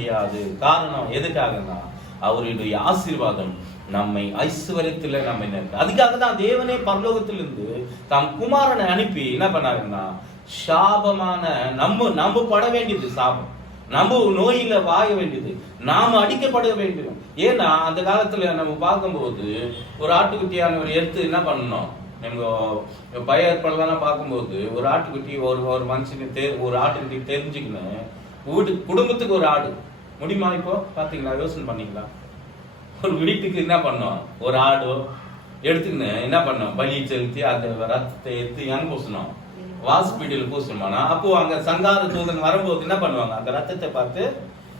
முடியாது. காரணம் எதுக்காகனா அவருடைய ஆசீர்வாதம் நம்மை ஐஸ்வர்யத்துல நம்ம என்ன, அதுக்காக தான் தேவனே பரலோகத்திலிருந்து தாம் குமாரனை அனுப்பி என்ன பண்ணாருன்னா, சாபமான நம்ம பட வேண்டியது சாபம், நம்ம நோயில வாய வேண்டியது, நாம அடிக்கப்பட வேண்டியது. ஏன்னா அந்த காலத்துல நம்ம பார்க்கும்போது ஒரு ஆட்டுக்குட்டியானவர் எடுத்து என்ன பண்ணணும், நம்ம பயற்படலாம் பார்க்கும்போது ஒரு ஆட்டுக்குட்டி ஒரு மனுஷனுக்கு ஒரு ஆட்டுக்குட்டி தெரிஞ்சுக்கணும், வீட்டு குடும்பத்துக்கு ஒரு ஆடு முடியுமா? இப்போ பாத்தீங்களா, யோசனை பண்ணீங்களா? ஒரு வீட்டுக்கு என்ன பண்ணோம், ஒரு ஆடோ எடுத்துக்கின்னு என்ன பண்ணோம், பலி செலுத்தி அந்த ரத்தத்தை எடுத்து எங்க பூசணும், வாசுபீடியில் பூசணுமானா. அப்போ அங்க சங்கார தூதன் வரும்போது என்ன பண்ணுவாங்க, அந்த ரத்தத்தை பார்த்து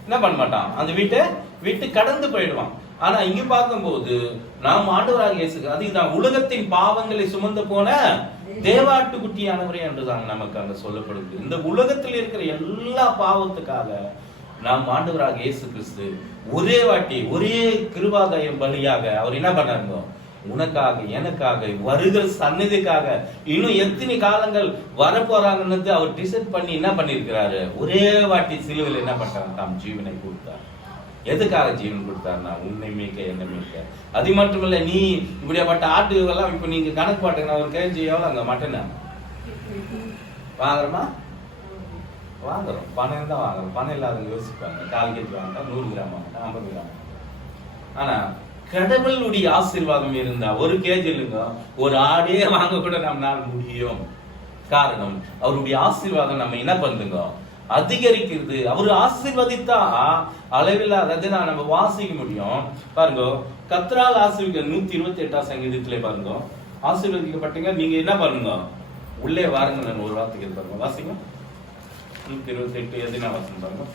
என்ன பண்ண மாட்டான், அந்த வீட்டை விட்டு கடந்து போயிடுவான். ஆனா இங்க பார்க்கும்போது நாம் ஆண்டவராக இயேசு அதுதான் உலகத்தின் பாவங்களை சுமந்து போன தேவாட்டுக்குட்டியானவரே என்றுதான் நமக்கு அங்க சொல்லப்படுது. இந்த உலகத்தில் இருக்கிற எல்லா பாவத்துக்காக நாம் ஆண்டவராக இயேசு கிறிஸ்து ஒரே வாட்டி ஒரே கிருபாதாயம் பலியாக அவர் என்ன பண்ணாருங்க, உனக்காக எனக்காக வருகிற சந்நிதிக்காக இன்னும் எத்தனை காலங்கள் வரப்போறாங்கன்னு அவர் டிசைட் பண்ணி என்ன பண்ணிருக்கிறாரு, ஒரே வாட்டி சிலுவையில் என்ன பண்றாங்க, தாம் ஜீவனை கொடுத்தார். எதுக்காக ஜீவன் கொடுத்தாருன்னா உன்னை மீட்க என்னை மீட்க. அது மட்டும் இல்ல, நீ இப்படியாப்பட்ட ஆட்டுகள்லாம் இப்ப நீங்க கணக்கு பாட்டுங்க, ஒரு கேஜி எவ்வளவு அங்க மட்டனா வாங்குறோமா, வாங்குறோம், பணம் தான் வாங்குறோம். பணம் இல்லாதவங்க யோசிப்பாங்க, 1/4 கேஜி வாங்கிட்டா 100 கிராம் வாங்கிட்டா 50 கிராம். ஆனா கடவுளுடைய ஆசீர்வாதம் இருந்தா 1 கேஜி இல்லைங்க, ஒரு ஆடே வாங்க கூட நம்மளால முடியும். காரணம் அவருடைய ஆசீர்வாதம் நம்ம என்ன பண்ணுங்க, அதிகரிக்கிறது. அவர் ஆசீர்வதித்தா அளவில்லாதது நம்ம வாசிக்க முடியும். பாருங்க, கர்த்தரால் ஆசீர்வதிக்க 128 சங்கீதத்திலே பாருங்க, ஆசீர்வதிக்கப்பட்டீங்க நீங்க என்ன பண்ணுங்க, உள்ளே வாருங்க. நான் ஒரு வார்த்தைக்கு பாருங்க, வாசிங்க 128 எதுனா வாசம் பாருங்க.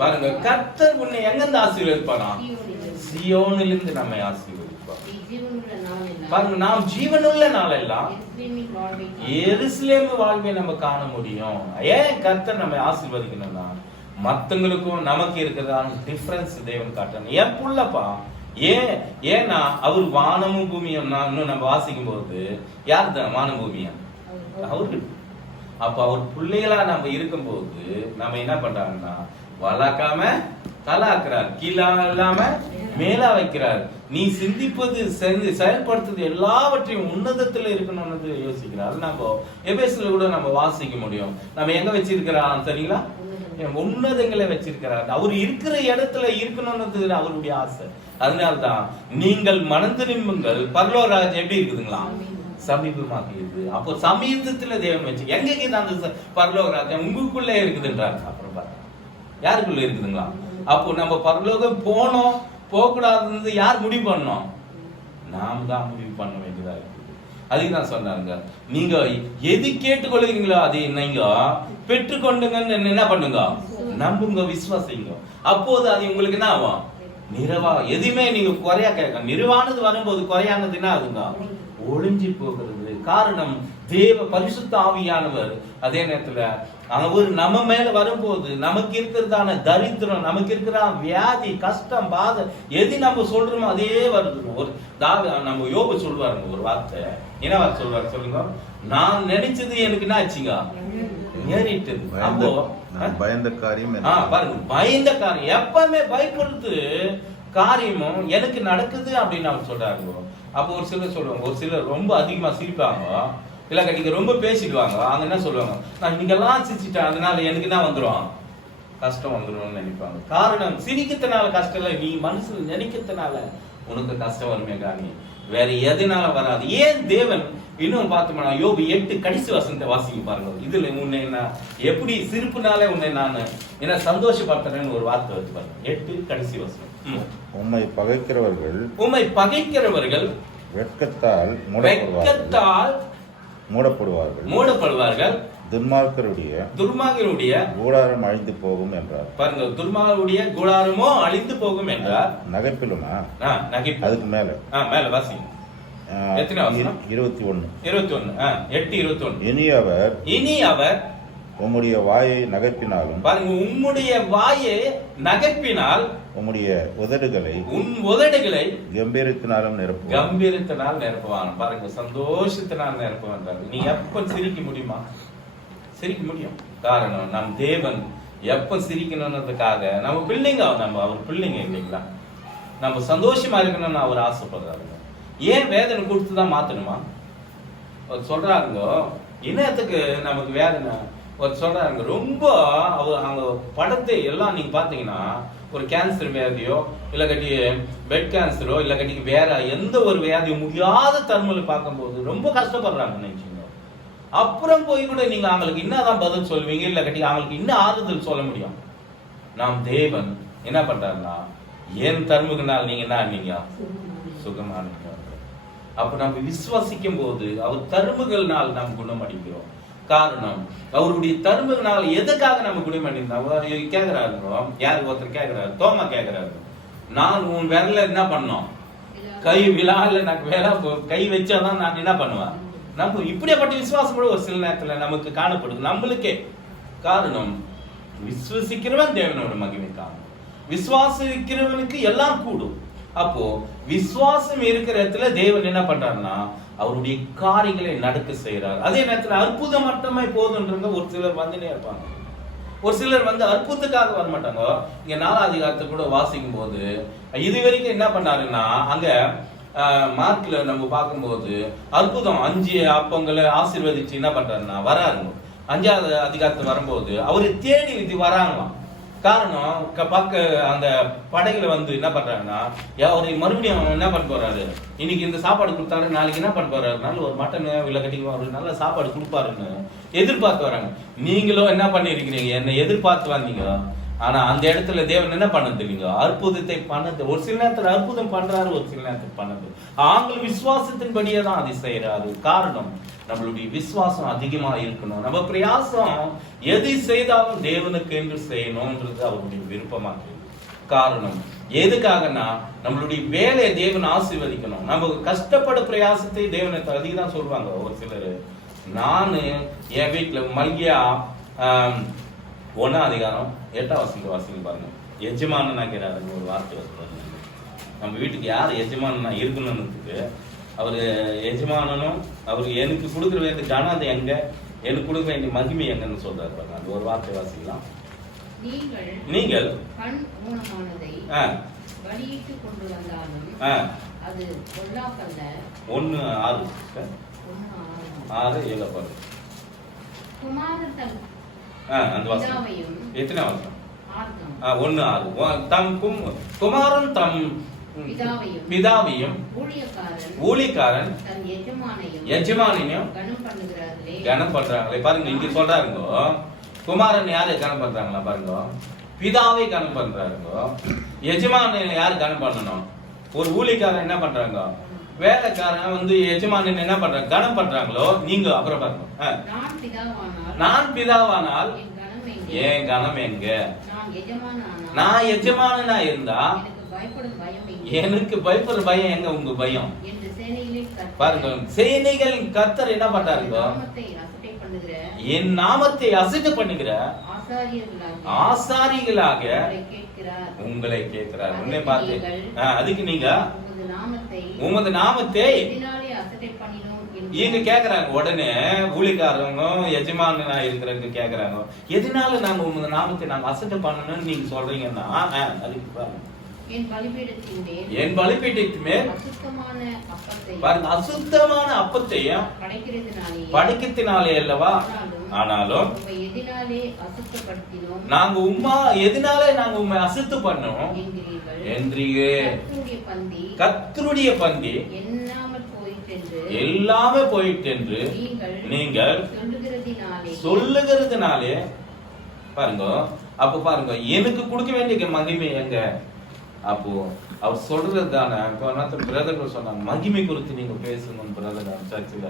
பாருங்க, கர்த்தர் உன்னை எங்கிருந்து ஆசீர்வதிப்பாரா, சியோனிலிருந்து நம்மை ஆசீர்வதிப்பார். பாருங்க, நாம் ஜீவனுள்ள நாளெல்லாம் எருசலேம் வாழ்வை நம்ம காண முடியும். ஏன் கர்த்தர் நம்மை ஆசீர்வதிக்கணும்னா, மத்தவங்களுக்கும் நமக்கு இருக்கிறதான டிஃபரன்ஸ் தேவன் காட்டணும். ஏன் புள்ளப்பா, ஏன்னா அவர் வானமும் பூமியும் இன்னும் நம்ம வாசிக்கும் போது யார் தான் வானம் பூமியா, அவரு. அப்ப அவர் பிள்ளைகளா நம்ம இருக்கும் போது நம்ம என்ன பண்றாங்கன்னா, வளர்க்காம தலாக்குறார், கீழே இல்லாம மேலா வைக்கிறார். நீ சிந்திப்பது செயல்படுத்துறது எல்லாவற்றையும் உன்னதத்துல இருக்கணும்னு யோசிக்கிறார். நம்ம எபேசுல கூட நம்ம வாசிக்க முடியும். நம்ம எங்க வச்சிருக்கிறார் சரிங்களா, உன்னதங்களை வச்சிருக்கிறார். அவர் இருக்கிற இடத்துல இருக்கணும்னு அவருடைய ஆசை. அதனால்தான் நீங்கள் மனம் திரும்புங்கள், பரலோகராஜ் எப்படி இருக்குதுங்களா, சமீபமாக இருக்குது. அப்போ சமீபத்துல தேவன் வச்சு எங்க அந்த பரலோகராஜ்யம் உங்களுக்குள்ளே இருக்குதுன்றார். அப்புறம் பாருங்க யாருக்குள்ள இருக்குதுங்களா. அப்போ நம்ம பரலோகம் போனோம் போகக்கூடாதுன்னு யார் முடிவு பண்ணோம், நாம் தான் முடிவு பண்ண வேண்டியதா இருக்குது. அதுக்கு தான் சொன்னாங்க, நீங்க எது கேட்டுக்கொள்ளுங்களோ அதை நீங்க பெற்றுக்கொண்டுங்கன்னு என்ன பண்ணுங்க, நம்புங்க, விசுவாசிங்க. அப்போது அது உங்களுக்கு என்ன ஆகும், நிறைவா. எதுவுமே நீங்க குறையா கேட்க, நிறைவானது வரும்போது குறையானது என்ன ஆகுங்க, ஒளிஞ்சு போகிறது. காரணம் தேவ பரிசுத்த ஆவியானவர் அதே நேரத்துல அவர் நம்ம மேல வரும்போது நமக்கு இருக்கிறதான தரித்திரம், நமக்கு இருக்கிற வியாதி, கஷ்டம், பாதை எது நம்ம சொல்றோமோ அதே வருது. ஒரு நம்ம யோபு சொல்லுவாருங்க ஒரு வார்த்தை, என்ன வார்த்தை சொல்லுவாரு சொல்லுங்க, நான் நினைச்சது எனக்கு என்ன ஆச்சுங்க, நேரிட்டது. அப்போ பயந்த காரியம் பாருங்க, பயந்த காரியம் எப்பவுமே பயப்படுறது காரியமும் எனக்கு நடக்குது அப்படின்னு அவர் சொல்றாங்க. அப்போ ஒரு சிலர் சொல்லுவாங்க, ஒரு சிலர் ரொம்ப அதிகமா சிரிப்பாங்க, இல்ல நீங்க ரொம்ப பேசிடுவாங்க. அவங்க என்ன சொல்லுவாங்க, நான் நீங்கெல்லாம் சிரிச்சிட்டேன் அதனால எனக்கு என்ன வந்துடும், கஷ்டம் வந்துடும் நினைப்பாங்க. காரணம் சிரிக்கிறதுனால கஷ்டம் இல்லை, நீ மனசுல நினைக்கிறதுனால உனக்கு கஷ்டம் வருமே காணி வேற எதனால வராது. ஏன் தேவன் இன்னும் பார்த்தோம்னா யோபு 8 கடைசி வசனத்தை வாசிக்க பாருங்க. இதுல உன்னை நான் எப்படி சிரிப்புனாலே உன்னை நான் என்ன சந்தோஷப்படுத்துறேன்னு ஒரு வார்த்தை வச்சு பாருங்க. 8 கடைசி வசனம். உம்மை பகைக்கிறவர்கள் வெட்கத்தால் மூடப்படுவார்கள், துன்மார்க்கருடைய கூடாரம் அழிந்து போகும் என்றார். பாருங்க, துன்மார்க்கருடைய கூடாரமோ அழிந்து போகும் என்றார். நகைப்பிலுமா அதுக்கு மேல வாசிங்க. எத்தனை வசனம்? 21. 8:21. இனி அவர் உம்முடைய வாயை நகைப்பினாலும், பாருங்க, உம்முடைய வாயை நகைப்பினால், உம்முடைய உதடுகளை கம்பீரத்தினால் நிரப்புவான். பாருங்க, சந்தோஷத்தினால் நிரப்புவான். நீ எப்ப சிரிக்க முடியுமா, சிரிக்க முடியும். காரணம் நம் தேவன் எப்ப சிரிக்கணும்ன்றதுக்காக நம்ம பிள்ளைங்க, நம்ம அவர் பிள்ளைங்க இல்லைங்களா, நம்ம சந்தோஷமா இருக்கணும்னு அவர் ஆசைப்படுறாருங்க. ஏன் வேதனை கொடுத்துதான் மாத்தணுமா? அவர் சொல்றாருங்க, இனத்துக்கு நமக்கு வேதனை. அவர் சொல்றாருங்க, ரொம்ப அவங்க படத்தை எல்லாம் நீங்க பாத்தீங்கன்னா, ஒரு கேன்சர் வியாதியோ இல்ல கட்டி பெட் கேன்சரோ இல்ல கட்டி வேற எந்த ஒரு வியாதியோ முடியாத தருமலை பார்க்கும்போது ரொம்ப கஷ்டப்படுறாங்க நினைச்சீங்க. அப்புறம் போய் கூட நீங்க அவங்களுக்கு என்னதான் பதில் சொல்வீங்க, இல்ல கட்டி அவங்களுக்கு இன்னும் ஆறுதல் சொல்ல முடியும். நாம் தேவன் என்ன பண்றாருன்னா, ஏன் தருமுகனால் நீங்க என்ன நீங்க சுகமான. அப்ப நம்ம விசுவாசிக்கும் போது அவர் தருமுகள்னால் நாம் குணமடைகிறோம். காரணம் அவருடைய தருமுகனால் எதுக்காக நம்ம குணமடைந்தோம் கேக்குறாருங்க. யாரு ஒருத்தர் கேக்குறாரு, தோமா கேக்குறாரு, நான் உன் விரல என்ன பண்ணோம், கை விழால எனக்கு வேலை கை வச்சாதான் நான் என்ன பண்ணுவேன். நம்ம இப்படியாப்பட்ட விசுவாசம் கூட ஒரு சில நேரத்துல நமக்கு காணப்படுது நம்மளுக்கே. காரணம் விசுவசிக்கிறவன் தேவனோட மகிமைக்காக, விசுவாசிக்கிறவனுக்கு எல்லாம் கூடும். அப்போ விசுவாசம் இருக்கிற இடத்துல தேவன் என்ன பண்றாருன்னா அவருடைய காரியங்களை நடக்க செய்யறாரு. அதே நேரத்துல அற்புதம் மட்டுமே போதுன்றவங்க ஒரு சிலர் வந்துனே இருப்பாங்க. ஒரு சிலர் அற்புதத்துக்காக வர மாட்டாங்க. இங்க 4ஆம் அதிகாரத்தை கூட வாசிக்கும் போது இது வரைக்கும் என்ன பண்ணாருன்னா, அங்க மார்க்ல நம்ம பார்க்கும்போது அற்புதம் 5 அப்பங்களை ஆசீர்வதிச்சு என்ன பண்றாருன்னா வராருங்க. 5ஆவது அதிகாரத்துக்கு வரும்போது அவரு தேடி இது வராங்களாம். காரணம் பார்க்க அந்த படையில என்ன பண்றாங்கன்னா, அவரு மறுபடியும் என்ன பண்ண போறாரு, இன்னைக்கு இந்த சாப்பாடு கொடுத்தாரு, நாளைக்கு என்ன பண்ண போறாரு, நல்ல ஒரு மட்டன் இல்ல கட்டி ஒரு நல்ல சாப்பாடு கொடுப்பாருன்னு எதிர்பார்த்து வராங்க. நீங்களும் என்ன பண்ணிருக்கிறீங்க, என்ன எதிர்பார்த்து வந்தீங்க. ஆனா அந்த இடத்துல தேவன் என்ன பண்ணது இல்லைங்க, அற்புதத்தை பண்ணது. ஒரு சில நேரத்துல அற்புதம் பண்றாரு, ஒரு சில நேரத்தில் பண்ணது ஆங்கள் விசுவாசத்தின்படியே தான் அதை செய்யறாரு. காரணம் நம்மளுடைய விசுவாசம் அதிகமா இருக்கணும். நம்ம பிரயாசம் எதை செய்தாலும் தேவனுக்கு என்று செய்யணும்ன்றது அவருடைய விருப்பமா இருக்கு. காரணம் எதுக்காகனா நம்மளுடைய வேலையை தேவன் ஆசீர்வதிக்கணும். நம்ம கஷ்டப்பட பிரயாசத்தை தேவனை அதிகம் தான் சொல்லுவாங்க ஒரு சிலர். நானு என் வீட்டுல மல்கியா 1ஆம் அதிகாரம் 8ஆம் வாசிங்க பாருங்க. எஜமானனாகிறாருங்க ஒரு வார்த்தை பாருங்க. நம்ம வீட்டுக்கு யார் எஜமானனா இருக்கணும்னுக்கு அவரு எஜமானனும் அவரு எனக்கு கொடுக்குற வேண்டிய கனது எங்க, எனக்கு கொடுக்க வேண்டிய மகிமை எங்கன்னு சொல்றாரு பாருங்க. அது ஒரு வார்த்தை வாசிக்கலாம். நீங்கள் கண் ஊனமானதை வெளியிட்டு கொண்டு வந்தாலும் அது பொல்லாப்பல்ல. 1:6 6:7 பாருங்க. குமாரன் தம் அந்த வாசம் எத்தனை வாசம்? 1:6 தம் குமாரன் தம் பிதாவையும் ஊழியக்காரன் எஜமானையும் கனம் பண்றாங்களே பாருங்க. இங்க சொல்றாருங்க, குமாரன் யாரு கனம் பண்றாங்களா பாருங்க, பிதாவை கனம் பண்றாருங்க. எஜமானன் யாரு கனம் பண்ணணும், ஒரு ஊழியக்காரன் என்ன பண்றாங்க, வேலைக்காரன் எஜமானன் என்ன பண்றாங்க கனம் பண்றாங்களோ. நீங்க அப்புறம் பாருங்க, நான் பிதாவானால் ஏன் கனம் எங்க, நான் எஜமானனா இருந்தா எனக்கு பயப்படுற பயம் எங்க, உங்க பயம் பாருங்க. சேனைகளின் கர்த்தர் என்ன பண்றாருங்க, என் நாமத்தை அசட்டை பண்ணுகிற ஆசாரிகளாக உங்களை கேட்கிறார். உன்னை பார்த்து அதுக்கு நீங்க உமது நாமத்தை இங்க கேக்குறாங்க. உடனே ஊழியக்காரங்க எஜமானா இருக்கிறவங்க கேக்குறாங்க, எதனால நாங்க உமது நாமத்தை நாங்க அசட்டை பண்ணணும்னு நீங்க சொல்றீங்கன்னா, அதுக்கு பாருங்க, என் பலிபீடத்தின் மேல் அசுத்தமான அப்பத்தையும் படைக்கிறதுனாலே அல்லவா. ஆனாலும் நாங்க எதனால நாங்க உண்மை அசுத்து பண்ணோம் என்றீங்க. கர்த்தருடைய பந்தி எல்லாமே போயிட்டு என்று நீங்கள் சொல்லுகிறதுனாலே பாருங்க. அப்ப பாருங்க, எனக்கு கொடுக்க வேண்டிய மகிமை எங்க. அப்போ அவர் சொல்றது தானே. இப்போ பிரதர்கள் சொன்னாங்க, மகிமை குறித்து நீங்க பேசணும் பிரதர் சர்ச்சில்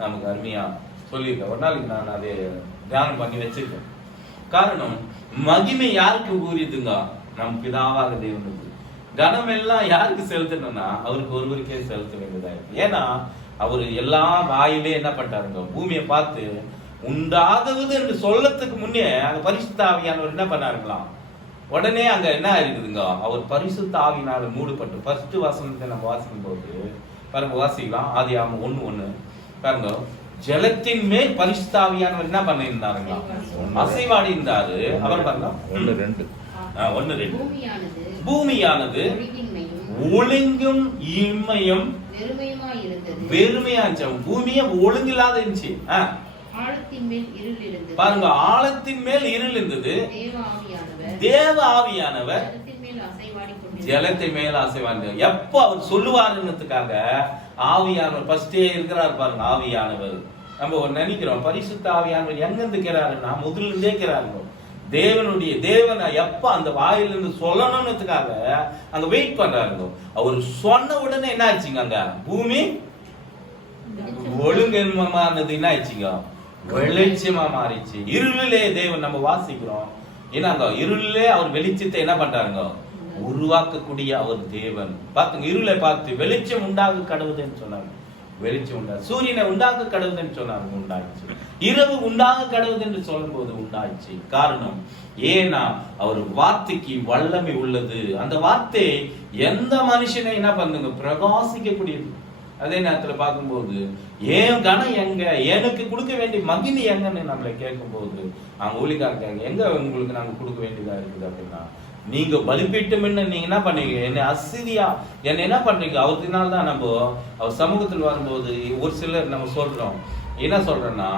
நமக்கு அருமையா சொல்லியிருக்கேன். ஒரு நாளைக்கு நான் அதை தியானம் பண்ணி வச்சிருக்கேன். காரணம் மகிமை யாருக்கு கூறியதுங்க, நம் பிதாவாக தேவனுக்கு. கனம் எல்லாம் யாருக்கு செலுத்தணும்னா அவருக்கு ஒருவருக்கே செலுத்த வேண்டியதா இருக்கு. ஏன்னா அவரு எல்லா வாயிலே என்ன பண்ணிட்டாருங்க, பூமியை பார்த்து உண்டாகுது என்று சொல்லத்துக்கு முன்னே அந்த பரிசுத்த ஆவியானவர் என்ன பண்ணாருங்களாம், உடனே அங்க என்ன இருக்குதுங்க, அவர் பரிசுத்த ஆவியினால மூடப்பட்டு. ஃபர்ஸ்ட் வசனத்தை நம்ம வாசிக்கும் போது பாருங்க, வாசிக்கலாம். ஆதியாகமம் 1:1 பாருங்க. ஜலத்தின் மேல் பரிசுத்த ஆவியானவர் என்ன பண்ணியிருந்தாருங்களா? அசைவாடி இருந்தாரு. அவர் பாருங்க 1:2. 1:2. பூமியானது பூமியானது ஒழுங்கும் இம்மையும் வெறுமையா இருந்துச்சு. பூமியே ஒழுங்கில்லாத இருந்துச்சு. ஆழத்தின் மேல் இருள் இருந்தது. பாருங்க, ஆழத்தின் மேல் இருள் இருந்தது. தேவ ஆவியானவர் ஜலத்தின் மேல் அசைவாடி. எப்போ அவர் சொல்லுவாருன்றதுக்காக ஆவியானவர் ஃபர்ஸ்டே இருக்கிறார் பாருங்க. ஆவியானவர் நம்ம நினைக்கிறோம் பரிசுத்த ஆவியானவர் எங்க இருந்து இருக்கிறாருன்னா முதல்ல இருந்தே இருக்கிறாருங்க. தேவனை எப்ப அந்த வாயிலிருந்து சொல்லணும்ன்றதுக்காக அங்க வெயிட் பண்றாருங்க. அவர் சொன்ன உடனே என்ன ஆச்சுங்க? அங்க பூமி ஒழுங்கமானது என்ன ஆச்சுங்க? வெளிச்சமா மாறிச்சு. இருளிலே தேவன் நம்ம வாசிக்கிறோம். ஏன்னா அங்க இருளிலே அவர் வெளிச்சத்தை என்ன பண்றாருங்க? உருவாக்கக்கூடிய அவர் தேவன். பாத்துங்க, இருளை பார்த்து வெளிச்சம் உண்டாக கடவுதுன்னு சொன்னாங்க. வெளிச்சம் உண்டா. சூரியனை உண்டாக கடவுதுன்னு சொன்னாங்க, உண்டாயிடுச்சு. இரவு உண்டாக கடவுது என்று சொல்லும் போது உண்டாயிடுச்சு. காரணம் ஏன்னா அவர் வார்த்தைக்கு வல்லமை உள்ளது. அந்த வார்த்தை எந்த மனுஷனை என்ன பண்ணுங்க? பிரகாசிக்கக்கூடியது. அதே நேரத்துல பார்க்கும்போது ஏன் கணம் எங்க, எனக்கு கொடுக்க வேண்டிய மகிமை எங்கன்னு நம்மளை கேட்கும் போது அவங்க ஊழிக்காரங்க எங்க உங்களுக்கு நாங்க கொடுக்க வேண்டியதா இருக்குது அப்படின்னா, நீங்க பலிபீட்டம் நீங்க என்ன பண்ணீங்க? என்னை அசிதியா என்ன என்ன பண்றீங்க? அவருக்குனால தான் நம்ம அவர் சமூகத்தில் வரும்போது ஒரு சிலர் நம்ம சொல்றோம். என்ன சொல்றோம்னா,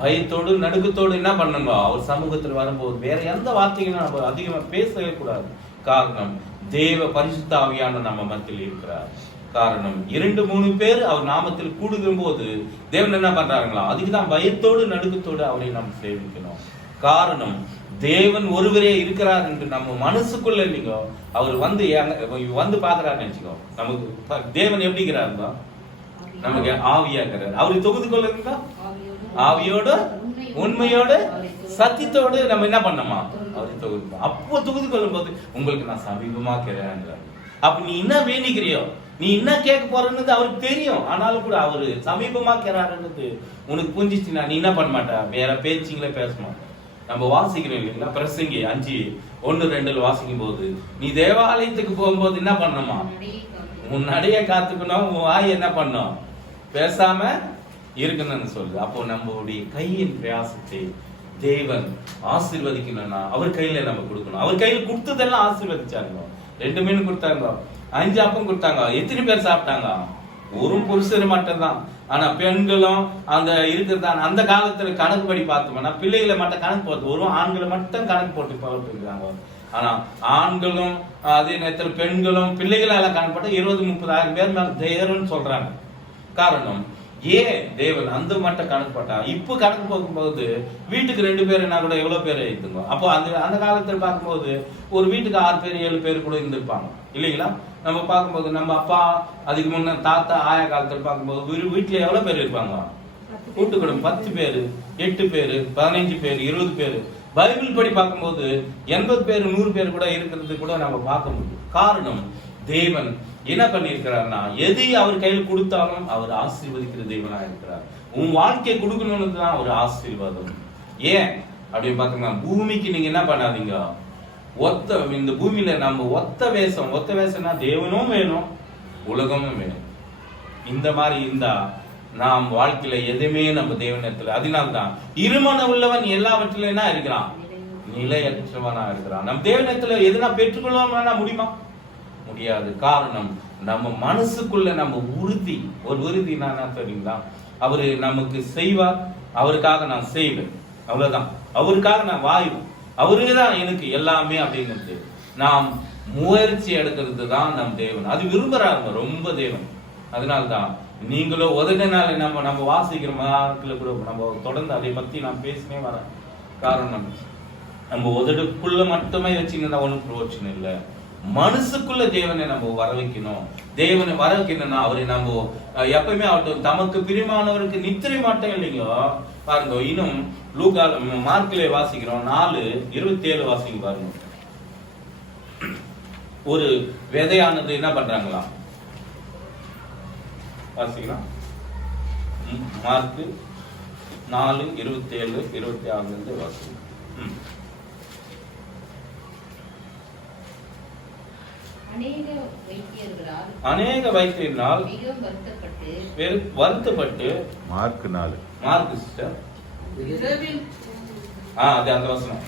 பயத்தோடு நடுக்கத்தோடு என்ன பண்ணுங்க? அவர் சமூகத்தில் வரும்போது வேற எந்த வார்த்தைகளும் நம்ம அதிகமா பேசவே கூடாது. காரணம் தேவ பரிசுத்த ஆவியானவர் நம்ம மத்தியில் இருக்கிறார். காரணம் 2-3 பேர் அவர் நாமத்தில் கூடுகும் போது தேவன் என்ன பண்றாங்களா? அதுக்குதான் பயத்தோடு நடுக்கத்தோடு அவரை நாம் சேவிக்கணும். காரணம் தேவன் ஒருவரே இருக்கிறார் என்று நம்ம மனசுக்குள்ள இல்லைங்க. அவர் வந்து பாக்குறாருன்னு நினைச்சுக்கோ. நமக்கு தேவன் எப்படி இருக்கிறாருங்க? நமக்கு ஆவியா இருக்கிறார். அவரை தொகுதி கொள்ளுங்க. ஆவியோட உண்மையோட சத்தியத்தோடு நம்ம என்ன பண்ணோமா? அவரை தொகுதி. அப்போ தொகுதி கொள்ளும் போது உங்களுக்கு நான் சமீபமா இருக்கிறேன். அப்ப நீ என்ன வேண்டிக்கிறியோ, நீ என்ன கேட்க போறன்னு அவருக்கு தெரியும். ஆனாலும் கூட அவரு சமீபமா இருக்கிறாருன்னு உனக்கு புரிஞ்சிச்சுன்னா நீ என்ன பண்ண மாட்டா? வேற பேச்சுங்களே பேச மாட்டேன். நம்ம வாசிக்கிறோம் இல்லைங்களா? பிரசங்கி 5:1-2 வாசிக்கும் போது நீ தேவாலயத்துக்கு போகும்போது என்ன பண்ணணுமா? உன் நடைய காத்துக்கணும். உன் வாய் என்ன பண்ணும்? பேசாம இருக்கணும்னு சொல்லு. அப்போ நம்மளுடைய கையின் பிரயாசத்தை தேவன் ஆசீர்வதிக்கணும்னா அவர் கையில நம்ம கொடுக்கணும். அவர் கையில கொடுத்ததெல்லாம் ஆசீர்வதிச்சாங்க. 2 மீன் கொடுத்தாங்க, 5 அப்பம் கொடுத்தாங்க. எத்தனை பேர் சாப்பிட்டாங்க? ஒரு புருஷர் மட்டும் தான். ஆனா பெண்களும் அந்த இருக்கிறதா அந்த காலத்துல கணக்கு படி பார்த்தோம்னா பிள்ளைகளை மட்டும் கணக்கு போட்டு ஒரு ஆண்களை மட்டும் கணக்கு போட்டு போட்டுருக்காங்க. ஆனா ஆண்களும் அதே நேரத்தில் பெண்களும் பிள்ளைகளை கணக்கு போட்டு 20-30 பேர் மேல தேவன்னு சொல்றாங்க. காரணம் ஏன் தேவன் அந்த மட்டும் கணக்கு போட்டா? இப்போ கணக்கு போகும்போது வீட்டுக்கு 2 பேர் என்ன கூட எவ்வளவு பேர் இருக்குங்க. அப்போ அந்த காலத்துல பார்க்கும்போது ஒரு வீட்டுக்கு 6 பேர் 7 பேர் கூட இருந்திருப்பாங்க இல்லைங்களா? நம்ம பார்க்கும்போது நம்ம அப்பா அதுக்கு முன்ன தாத்தா ஆயா காலத்துல பார்க்கும்போது வீட்டுல எவ்வளவு பேர் இருப்பாங்க? கூட்டு குடும்பம் 10 பேர் 8 பேர் 15 பேர் 20 பேர். பைபிள் படி பார்க்கும்போது 80 பேர் 100 பேர் கூட இருக்கிறது கூட நம்ம பார்க்க முடியும். காரணம் தேவன் என்ன பண்ணிருக்கிறார்னா, எது அவர் கையில் கொடுத்தாலும் அவர் ஆசீர்வதிக்கிற தேவனா இருக்கிறார். உன் வாழ்க்கையை கொடுக்கணும்னு தான் ஒரு ஆசீர்வாதம். ஏன் அப்படின்னு பார்த்தோம்னா, பூமிக்கு நீங்க என்ன பண்ணாதீங்க? இந்த பூமியில நம்ம ஒத்த வேஷம்னா தேவனும் வேணும், உலகமும் வேணும். இந்த மாதிரி இருந்தா நாம் வாழ்க்கையில எதுவுமே நம்ம தேவனத்துல. அதனால்தான் இருமன உள்ளவன் எல்லாவற்றிலும் என்ன இருக்கிறான்? நிலையற்றவனா இருக்கிறான். நம் தேவனத்துல எதுனா பெற்றுக்கொள்ளணும்னா முடியுமா? முடியாது. காரணம் நம்ம மனசுக்குள்ள நம்ம உறுதி என்ன தெரியுங்களா? அவரு நமக்கு செய்வார், அவருக்காக நான் செய்வேன், அவ்வளவுதான். அவருக்காக நான் வாய்வேன், அவருதான் எனக்கு எல்லாமே அப்படின்னு நாம் முயற்சி எடுக்கிறது தான் நம் தேவன். அது விரும்புறாருங்க ரொம்ப தேவன். அதனால்தான் நீங்களோ உதவினால நம்ம வாசிக்கிற மாதத்துல கூட நம்ம தொடர்ந்து அதை பத்தி நான் பேசினே வரேன். காரணம் நம்ம உதடுக்குள்ள மட்டுமே வச்சுங்கன்னா ஒன்றும் பிரயோஜனம் இல்லை. மனசுக்குள்ள தேவனை நம்ம வர வைக்கணும். தேவனை வர வைக்கணும்னா அவரை நம்ம எப்பவுமே அவர்கிட்ட தமக்கு பிரியமானவருக்கு நித்திரை மாட்டோம் இல்லைங்க. பாருங்க, இன்னும் லூக்கா மார்க்கிலே வாசிக்கிறோம் 4:27 வாசிங்க பாருங்க. ஒரு விதையானது என்ன பண்றாங்களா? வாசிக்கலாம். மார்க் 4:27-26 வாசிக்கலாம். அநேக வைத்தியர்களால் அநேக வைத்தியனால் மிகவும் வருத்தப்பட்டு வருத்தப்பட்டு மார்க் 4 மார்க் சிஸ்டர் இரவில் அது அந்த வசனம்